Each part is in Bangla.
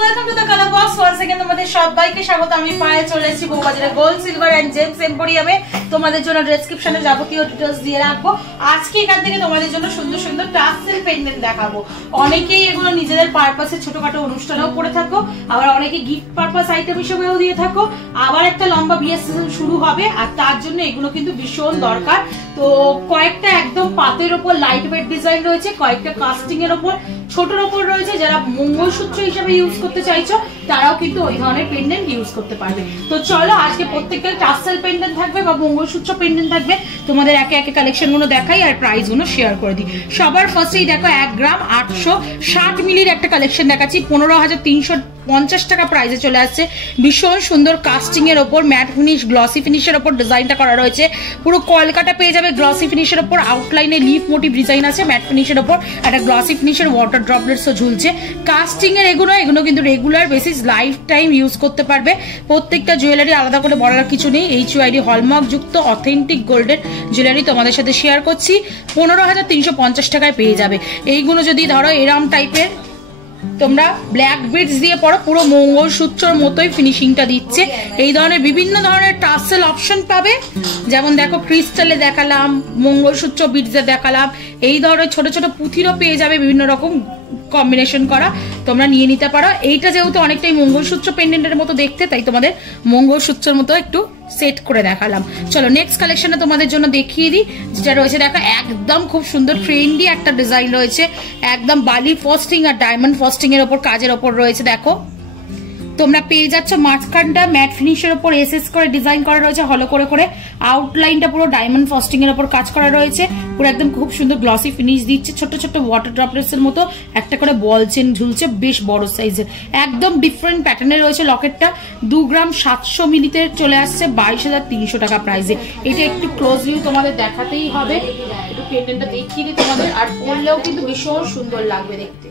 Welcome to the colour box. Once again তোমাদের সবাইকে স্বাগত। আমি পায়ে চলে এসেছি বউবাজারে গোল্ড সিলভার এন্ড জেমস এম্পোরিয়ামে। তোমাদের জন্য ডেসক্রিপশনে যাবতীয় ডিটেইলস দিয়ে রাখবো। আজকে এখান থেকে তোমাদের জন্য সুন্দর সুন্দর টাসেল পেন্ডেন্ট দেখাবো। অনেকেই এগুলো নিজেদের পারপাসে ছোটখাটো অনুষ্ঠানেও পরে থাকো, আবার অনেকে গিফট পারপাস আইটেম হিসেবেও দিয়ে থাকো। আবার একটা লম্বা বিয়ের সিজন শুরু হবে, আর তার জন্য এগুলো কিন্তু ভীষণ দরকার। তো কয়েকটা একদম পাতের ওপর লাইট ওয়েট ডিজাইন রয়েছে, কয়েকটা কাস্টিং এর ওপর ছোটর ওপর রয়েছে। যারা মঙ্গলসূত্র হিসেবে ইউজ করতে চাইছো তারাও কিন্তু ওই ধরনের পেন্ডেন্ট ইউজ করতে পারবে। তো চলো আজকে প্রত্যেকটা টাসেল পেন্ডেন্ট থাকবে বা মঙ্গলসূত্র পেন্ডেন্ট থাকবে, তোমাদের একে একে কালেকশন গুলো দেখাই আর প্রাইস গুলো শেয়ার করে দিই। সবার ফার্স্টেই দেখো 1 গ্রাম 860 মিলির একটা কালেকশন দেখাচ্ছি। 15,350 টাকা প্রাইসে চলে আসছে। ভীষণ সুন্দর কাস্টিং এর ওপর ম্যাট ফিনিশ গ্লসি ফিনিশের ওপর ডিজাইনটা করা রয়েছে। পুরো কলকাটা পেয়ে যাবে গ্লসি ফিনিশের ওপর, আউটলাইনে লিফ মোটিভ ডিজাইন আছে, ম্যাট ফিনিশের ওপর একটা গ্লসি ফিনিশের ওয়াটার ড্রপলেটসও ঝুলছে। কাস্টিং এর এগুলো কিন্তু regular basis life time use করতে পারবে। প্রত্যেকটা জুয়েলারি আলাদা করে বলার কিছু নেই। HUID হলমার্ক যুক্ত অথেন্টিক গোল্ডেন জুয়েলারি তোমাদের সাথে শেয়ার করছি। 15,350 টাকায় পেয়ে যাবে। এইগুলো যদি ধরো এরম টাইপের তোমরা ব্ল্যাক বিডস দিয়ে পড়ো, পুরো মঙ্গলসূত্রের মতোই ফিনিশিংটা দিচ্ছে। এই ধরনের বিভিন্ন ধরনের টাসেল অপশন পাবে, যেমন দেখো ক্রিস্টালে দেখালাম, মঙ্গলসূত্র বিডসে দেখালাম। এই ধরনের ছোট ছোট পুঁথিরও পেয়ে যাবে বিভিন্ন রকম কম্বিনেশন করা, তোমরা নিয়ে নিতে পারো। এইটা যেহেতু অনেকটাই মঙ্গলসূত্র পেন্ডেন্টের মতো দেখতে, তাই তোমাদের মঙ্গলসূত্রের মতো একটু সেট করে দেখালাম। চলো নেক্সট কালেকশনে তোমাদের জন্য দেখিয়ে দিই। যেটা রয়েছে দেখো একদম খুব সুন্দর ট্রেন্ডি একটা ডিজাইন রয়েছে, একদম বালি ফস্টিং আর ডায়মন্ড ফস্টিং এর ওপর কাজের ওপর রয়েছে। দেখো তোমরা পেয়ে যাচ্ছ মাঝখানটা ম্যাট ফিনিশের ওপর এসএস করে ডিজাইন করা রয়েছে, হলো করে করে আউটলাইনটা পুরো ডায়মন্ড ফস্টিং এর ওপর কাজ করা রয়েছে। পুরো একদম খুব সুন্দর গ্লসি ফিনিশ দিচ্ছে। ছোট ছোট ওয়াটার ড্রপলেটস এর মতো একটা করে বল চেন ঝুলছে, বেশ বড় সাইজের, একদম ডিফারেন্ট প্যাটার্নের রয়েছে। লকেটটা 2 গ্রাম 700 মিলিতে চলে আসছে 22,300 টাকা প্রাইসে। এটা একটু ক্লোজ ভিউ তোমাদের দেখাতেই হবে, একটু পেন্ডেন্টটা দেখিয়ে দিই তোমাদের। আর পরলেও কিন্তু ভীষণ সুন্দর লাগবে দেখতে।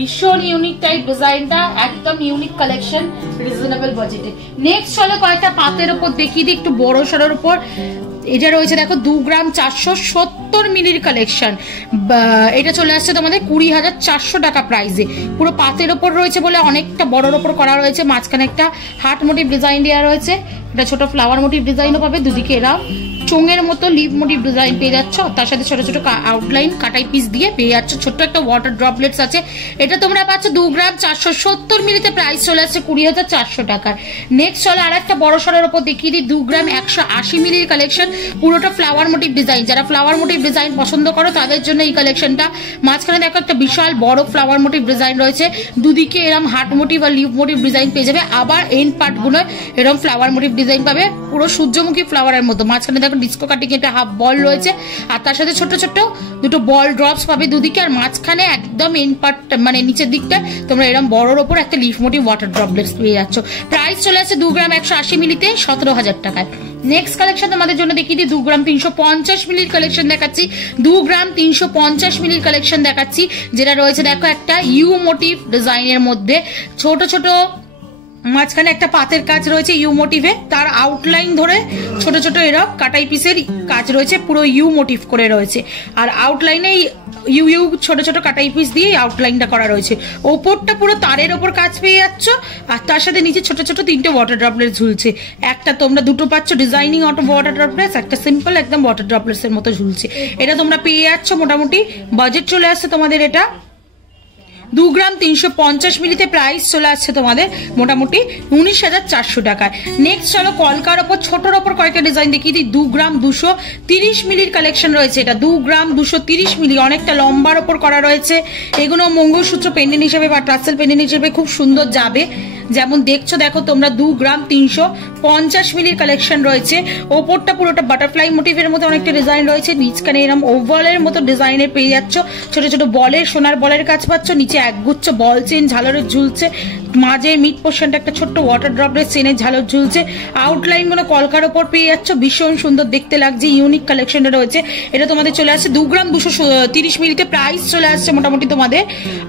ভীষণ ইউনিক টাইপ ডিজাইনটা, একদম ইউনিক কালেকশন, রিজনেবল বাজেটে। নেক্সট চলো কয়েকটা পাতের উপর দেখিয়ে দিই, একটু বড় সড়োর উপর। এটা রয়েছে দেখো 2 গ্রাম 470 মিলির কালেকশন। এটা চলে আসছে তোমাদের 20,400 টাকা প্রাইসে। পুরো পাতের ওপর রয়েছে বলে অনেকটা বড়র ওপর করা রয়েছে। মাঝখানে একটা হার্ট মোটিভ ডিজাইন দেওয়া রয়েছে, এটা ছোট ফ্লাওয়ার মোটিভ ডিজাইনও পাবে। দুদিকে এরা চোঙের মতো লিপ মোটিভ ডিজাইন পেয়ে যাচ্ছ, তার সাথে ছোট ছোট আউটলাইন কাটাই পিস দিয়ে পেয়ে যাচ্ছ। ছোট্ট একটা ওয়াটার ড্রপলেটস আছে। এটা তোমরা পাচ্ছ 2 গ্রাম 470 মিলিতে, প্রাইস চলে আসছে 20,400 টাকায়। নেক্সট চলো আর একটা বড় সড়ের ওপর দেখিয়ে দিই। 2 গ্রাম 180 মিলির কালেকশন, পুরোটা ফ্লাওয়ার মোটিভ ডিজাইন। যারা ফ্লাওয়ার মোটিভ ডিজাইন পছন্দ করো তাদের জন্য এই কালেকশনটা। মাঝখানে দেখো একটা বিশাল বড় ফ্লাওয়ার মোটিভ ডিজাইন রয়েছে, দুদিকে এরম হার্ট মোটিভ আর লিপ মোটিভ ডিজাইন পেয়ে যাবে। আবার এন্ড পার্ট গুলো এরম ফ্লাওয়ার মোটিভ ডিজাইন পাবে, পুরো সূর্যমুখী ফ্লাওয়ারের মতো। মাঝখানে দেখো ডিস্কো কাটিং একটা হাফ বল রয়েছে, আর তার সাথে ছোট ছোট দুটো বল ড্রপস পাবে দুদিকে। আর মাঝখানে একদম এন্ড পার্ট মানে নিচের দিকটা তোমরা এরম বড়র ওপর একটা লিফ মোটিভ ওয়াটার ড্রপলেটস পেয়ে যাচ্ছ। প্রাইস চলে আসছে 2 গ্রাম 180 মিলিতে 17,000 টাকায়। নেক্সট কালেকশন তোমাদের জন্য দেখিয়ে দিই। 2 গ্রাম 350 মিলির কালেকশন দেখাচ্ছি। 2 গ্রাম 350 মিলির কালেকশন দেখাচ্ছি, যেটা রয়েছে দেখো একটা ইউ মোটিভ ডিজাইনের মধ্যে। ছোট ছোট মাঝখানে একটা পাতের কাজ রয়েছে ইউ মোটিভে, তার আউটলাইন ধরে ছোট ছোট এরকম কাটাই পিসের কাজ রয়েছে, পুরো ইউ মোটিভ করে রয়েছে। আর আউটলাইনে ইউ ছোট ছোট কাটাই পিস দিয়ে আউটলাইনটা করা রয়েছে। ওপরটা পুরো তারের ওপর কাজ পেয়ে যাচ্ছ, আর তার সাথে নিচে ছোট ছোট 3টে ওয়াটার ড্রপলেট ঝুলছে। একটা তোমরা দুটো পাচ্ছ ডিজাইনিং ওয়াটার ড্রপলেটস, একটা সিম্পল একদম ওয়াটার ড্রপলেটস এর মতো ঝুলছে। এটা তোমরা পেয়ে যাচ্ছ মোটামুটি। বাজেট চলে আসছে তোমাদের এটা 2 গ্রাম 350 মিলিতে, প্রাইস চলে আসছে তোমাদের মোটামুটি 19,400 টাকায়। নেক্সট চলো কলকার ওপর ছোটর ওপর কয়েকটা ডিজাইন দেখিয়ে দিই। 2 গ্রাম 230 মিলির কালেকশন রয়েছে। এটা 2 গ্রাম 230 মিলি, অনেকটা লম্বার ওপর করা রয়েছে। এগুলো মঙ্গলসূত্র পেন্ডেন্ট হিসেবে বা টাসেল পেন্ডেন্ট হিসেবে খুব সুন্দর যাবে। যেমন দেখছো দেখো তোমরা 2 গ্রাম 350 মিলির কালেকশন রয়েছে। ওপরটা পুরোটা বাটারফ্লাই মোটিভের মতো অনেকটা ডিজাইন রয়েছে, নিচখানে এরকম ওভালের মতো ডিজাইনের পেয়ে যাচ্ছ। ছোট ছোট বলের সোনার বলের কাজ পাচ্ছ, নিচে একগুচ্ছ বল চেন ঝালরের ঝুলছে, মাঝে মিড পোর্শনটা একটা ছোট্ট ওয়াটার ড্রপের চেনের ঝালর ঝুলছে, আউটলাইন গুলো কলকার ওপর পেয়ে যাচ্ছ, ভীষণ সুন্দর দেখতে লাগছে, ইউনিক কালেকশনটা রয়েছে। এটা তোমাদের চলে আসছে 2 গ্রাম 230 মিলিতে, প্রাইস চলে আসছে মোটামুটি তোমাদের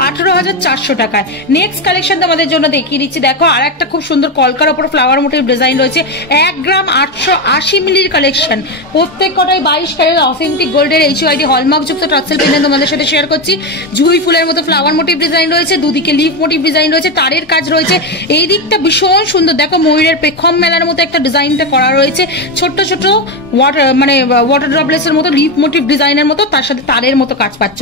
18,400 টাকায়। নেক্সট কালেকশন তোমাদের জন্য দেখিয়ে দিচ্ছি, দেখো আর একটা খুব সুন্দর কলকার ওপর ফ্লাওয়ার মোটিভ ডিজাইন রয়েছে, 1 গ্রাম 880 মিলির কালেকশন, প্রত্যেক কটাই 22 ক্যারেট অথেন্টিক গোল্ডের HUID হলমার্ক যুক্ত টার্সেল পেন্ডেন্ট তোমাদের সাথে শেয়ার করছি। জুই ফুলের মতো ফ্লাওয়ার মোটিভ ডিজাইন রয়েছে, দুদিকে লিফ মোটিভ ডিজাইন রয়েছে, তারের কাজ রয়েছে, এই দিকটা ভীষণ সুন্দর, দেখো ময়ূরের পেখম মেলার মতো একটা ডিজাইনটা করা রয়েছে, ছোট্ট ছোট ওয়াটার ড্রপলেটসের মতো লিফ মোটিভ ডিজাইনের মতো, তার সাথে তারের মতো কাজ পাচ্ছ।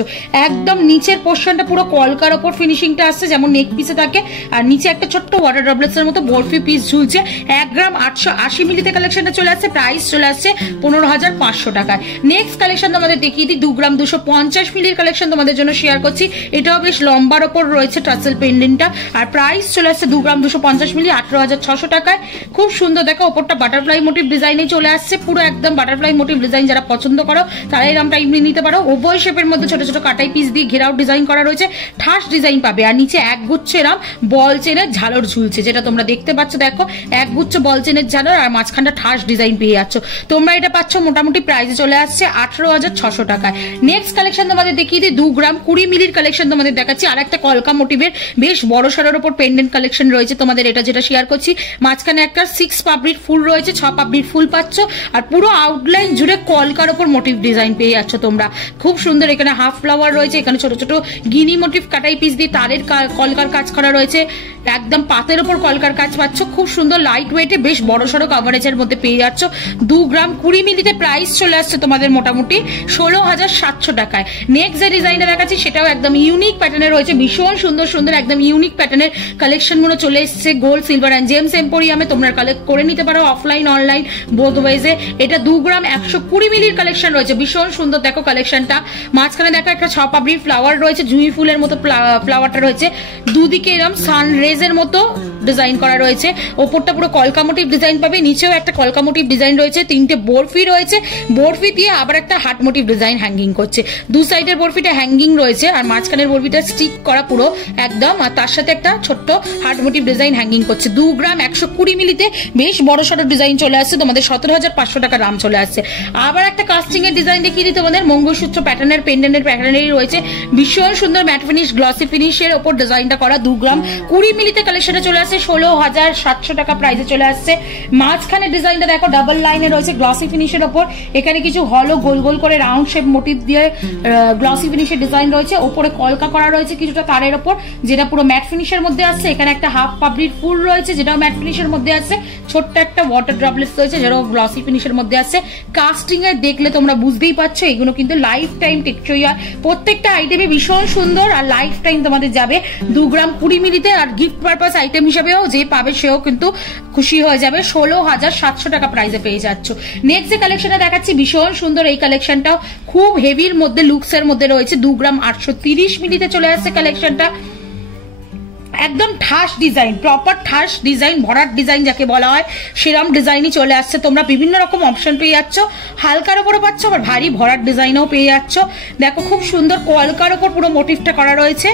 একদম নিচের পোর্শনটা পুরো কলকার ওপর ফিনিশিংটা আসছে যেমন নেক পিসে থাকে, আর নিচে একটা ছোট্ট ওয়াটার ড্রপলেটসের মতো বরফি পিস ঝুলছে। 1 গ্রাম 880 মিলিতে কালেকশনটা চলে আসছে, প্রাইস চলে আসছে 15,500 টাকায়। নেক্সট কালেকশন তোমাদের দেখিয়ে দিই, 2 গ্রাম 250 মিলির কালেকশন তোমাদের জন্য শেয়ার করছি। এটাও বেশ লম্বার ওপর রয়েছে টার্সেল পেন্ডেন্টটা, আর প্রাইস চলে আসছে 2 গ্রাম 250 মিলি 18,600 টাকায়। খুব সুন্দর, দেখো ওপরটা বাটারফ্লাই মোটিভ ডিজাইনে চলে আসছে, পুরো একদম বাটারফ্লাই মোটিভ ডিজাইন যারা পছন্দ করো তারা এই দামটা এমনি নিতে পারো। ওভয় শেপের মধ্যে ছোট ছোট কাটাই পিস দিয়ে ঘেরাও ডিজাইন করা রয়েছে, ঠাস ডিজাইন পাবে, আর নিচে একগুচ্ছ এরম বল চেনের ঝালর ঝুলছে, যেটা তোমরা দেখতে পাচ্ছ, দেখো একগুচ্ছ বল চেনের ঝালর, আর মাঝখানটা ঠাস ডিজাইন পেয়ে যাচ্ছ তোমরা। এটা পাচ্ছ মোটামুটি প্রাইসে চলে আসছে 18,600 টাকায়। নেক্সট কালেকশন তোমাদের দেখিয়ে দিই, 2 গ্রাম 20 মিলির কালেকশন তোমাদের দেখাচ্ছি। আর একটা কলকা মোটিভের বেশ বড় সড়োর উপর পেন্ডেন্ট কালেকশন রয়েছে তোমাদের, এটা যেটা শেয়ার করছি। মাঝখানে একটা 6 পাপড়ির ফুল রয়েছে, 6 পাপড়ির ফুল পাচ্ছ, আর পুরো আউটলাইন জুড়ে কলকার উপর মোটিভ ডিজাইন পেয়ে যাচ্ছ তোমরা। খুব সুন্দর, এখানে হাফ ফ্লাওয়ার রয়েছে, এখানে ছোট ছোট গিনি মোটিভ কাটাই পিস দিয়ে তারের কলকার কাজ করা রয়েছে, একদম পাতের উপর কলকার কাজ পাচ্ছ। খুব সুন্দর লাইট ওয়েটে বেশ বড় সড়ো কভারেজের মধ্যে পেয়ে যাচ্ছ। 2 গ্রাম 20 মিলিতে প্রাইস চলে আসছে তোমাদের মোটামুটি 16,700 টাকায়। নেক্সট যে ডিজাইনটা দেখাচ্ছি সেটাও একদম ইউনিক প্যাটার্নের রয়েছে, ভীষণ সুন্দর সুন্দর একদম ইউনিক প্যাটার্নের কালেকশন গুলো চলে এসছে গোল্ড সিলভার অ্যান্ড জেমস এম্পোরিয়ামে, তোমরা কালেক্ট করে নিতে পারো অফলাইন অনলাইন বোথ ওয়েজে। এটা 2 গ্রাম 120 মিলির কালেকশন রয়েছে, ভীষণ সুন্দর, দেখো কালেকশনটা। মাঝখানে দেখো একটা 6 পাপড়ির ফ্লাওয়ার রয়েছে, জুঁই ফুলের মতো ফ্লাওয়ারটা রয়েছে, দুদিকে এরকম সান রেজের মতো ডিজাইন করা রয়েছে, ওপরটা পুরো কলকা মোটিভ ডিজাইন পাবে, নিচেও একটা কলকা মোটিভ ডিজাইন রয়েছে, 3টে বরফি রয়েছে, বরফি দিয়ে আবার একটা হার্ট মোটিভ ডিজাইন হ্যাঙ্গিং করছে, দু সাইডের বরফিটা হ্যাঙ্গিং রয়েছে, আর মাঝখানের বরফিটা স্টিক করা পুরো একদম, আর তার সাথে একটা ছোট্ট হার্ট মোটিভ ডিজাইন হ্যাঙ্গিং করছে। 2 গ্রাম 120 মিলিতে বেশ বড় সড়ো ডিজাইন চলে আসছে তোমাদের, 17,500 টাকা দাম চলে আসছে। আবার একটা কাস্টিং এর ডিজাইন দেখিয়ে দিই তোমাদের, মঙ্গলসূত্র প্যাটার্নের পেন্ডেন্টের প্যাটার্নেরই রয়েছে, ভীষণ সুন্দর ম্যাট ফিনিশ গ্লসি ফিনিশের ওপর ডিজাইনটা করা। 2 গ্রাম 20 মিলিতে কালেকশনে চলে আসছে, 16,700 টাকা প্রাইসে চলে আসছে। মাঝখানে ডিজাইনটা দেখো ডাবল লাইনে রয়েছে গ্লসি ফিনিশের ওপর, এখানে কিছু হলো গোল গোল করে রাউন্ড শেপ মোটিভ দিয়ে গ্লসি ফিনিশের ডিজাইন রয়েছে, ওপরে কলকা করা রয়েছে কিছুটা তারের ওপর, যেটা পুরো ম্যাট ফিনিশের মধ্যে আসছে। এখানে একটা হাফ পাপড়ির ফুল রয়েছে, যেটাও ম্যাট ফিনিশের মধ্যে আসছে, ছোট্ট একটা ওয়াটার ড্রপলেটস রয়েছে, যেটাও গ্লসি ফিনিশের মধ্যে আসছে। কাস্টিং এ দেখলে তোমরা বুঝতেই পারছো এগুলো কিন্তু লাইফ টাইম টেকসই হয়, প্রত্যেকটা আইটেমে ভীষণ সুন্দর, আর লাইফ টাইম তোমাদের যাবে। 2 গ্রাম 20 মিলিতে, আর গিফট পারপাস আইটেম হিসেবেও যে পাবে সেও কিন্তু খুশি হয়ে যাবে, 16,700 টাকা প্রাইসে পেয়ে যাচ্ছ। নেক্সট যে কালেকশনটা দেখাচ্ছি ভীষণ সুন্দর, এই কালেকশনটাও খুব হেভির মধ্যে লুকসের মধ্যে রয়েছে। 2 গ্রাম 830 মিলিতে চলে আসছে কালেকশনটা, একদম ঠাস ডিজাইন, প্রপার ঠাস ডিজাইন, ভরাট ডিজাইন যাকে বলা হয় সেরকম ডিজাইনই চলে আসছে। তোমরা বিভিন্ন রকম অপশন পেয়ে যাচ্ছ, হালকার ওপরও পাচ্ছ, আবার ভারী ভরাট ডিজাইনও পেয়ে যাচ্ছ। দেখো খুব সুন্দর কলকার ওপর পুরো মোটিভটা করা রয়েছে,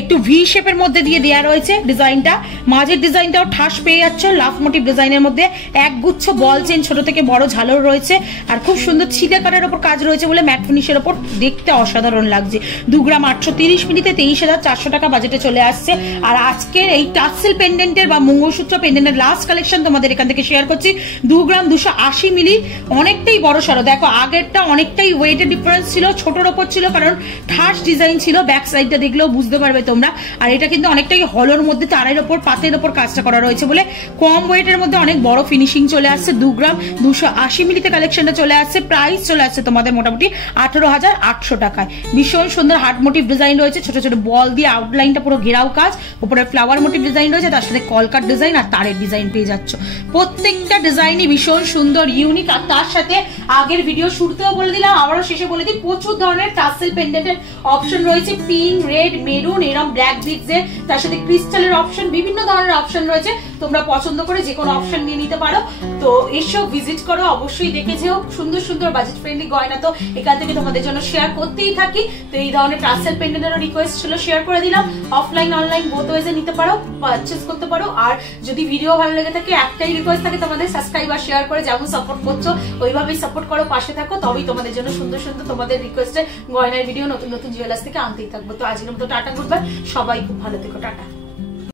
একটু ভি শেপের মধ্যে দিয়ে দেওয়া রয়েছে ডিজাইনটা, মাঝের ডিজাইনটাও ঠাস পেয়ে যাচ্ছ লাভ মোটিভ ডিজাইনের মধ্যে, একগুচ্ছ বল চেন ছোট থেকে বড় ঝালর রয়েছে, আর খুব সুন্দর ছিলে কাটার ওপর কাজ রয়েছে বলে ম্যাট ফিনিশের ওপর দেখতে অসাধারণ লাগছে। 2 গ্রাম 830 মিলিতে 23,400 টাকা বাজেটে চলে আসছে। আর আজকের এই টার্সেল পেন্ডেন্টের বা মঙ্গলসূত্র পেন্ডেন্টের লাস্ট কালেকশন তোমাদের এখান থেকে শেয়ার করছি। 2 গ্রাম 280 মিলি, অনেকটাই বড় সড়ো, দেখো আগেরটা অনেকটাই ওয়েটের ডিফারেন্স ছিল, ছোটর ওপর ছিল কারণ ঠাস ডিজাইন ছিল, ব্যাক সাইডটা দেখলেও বুঝতে পারবে তোমরা। আর এটা কিন্তু অনেকটাই হলোর মধ্যে তারের ওপর পাতের ওপর কাজটা করা রয়েছে বলে কম ওয়েটের মধ্যে অনেক বড় ফিনিশিং চলে আসছে। 2 গ্রাম 280 মিলিতে কালেকশনটা চলে আসছে, প্রাইস চলে আসছে তোমাদের মোটামুটি 18,800 টাকায়। ভীষণ সুন্দর হার্ট মোটিভ ডিজাইন রয়েছে, ছোট ছোট বল দিয়ে আউটলাইনটা পুরো ঘেরাও কাজ, উপরে ফ্লাওয়ার মোটিভ ডিজাইন রয়েছে, তার সাথে কলকার ডিজাইন আর তারের ডিজাইন পেয়ে যাচ্ছ। প্রত্যেকটা ডিজাইনই ভীষণ সুন্দর ইউনিক, আর তার সাথে আগের ভিডিও শুরুতেও বলে দিলাম, আবারও শেষে বলে দিই, প্রচুর ধরনের টার্সেল পেন্ডেন্টের অপশন রয়েছে, পিঙ্ক, রেড, মেরুন এরকম ব্ল্যাক বিটস এর, তার সাথে ক্রিস্টালের অপশন, বিভিন্ন ধরনের অপশন রয়েছে, তোমরা পছন্দ করে যে কোনো অপশন নিয়ে নিতে পারো। তো এসব ভিজিট করো, অবশ্যই দেখে যেও। সুন্দর সুন্দর বাজেট ফ্রেন্ডলি গয়না তো এখান থেকে তোমাদের জন্য শেয়ার করতেই থাকি। তো এই ধরনের টাসেল পেন্ডেন্টেরও রিকোয়েস্ট ছিল, শেয়ার করে দিলাম। অফলাইন অনলাইন বোথ ওয়েজে নিতে পারো, পারচেজ করতে পারো। আর যদি ভিডিও ভালো লেগে থাকে, একটাই রিকোয়েস্ট থাকে তোমাদের, সাবস্ক্রাইব আর শেয়ার করে যেমন সাপোর্ট করছো ওইভাবেই সাপোর্ট করো, পাশে থাকো, তবেই তোমাদের জন্য সুন্দর সুন্দর তোমাদের রিকোয়েস্টে গয়নার ভিডিও নতুন নতুন জুয়েলার্স থেকে আনতেই থাকবো। তো আজকের মতো টাটা, গুড বাই, সবাই খুব ভালো থেকো, টাটা।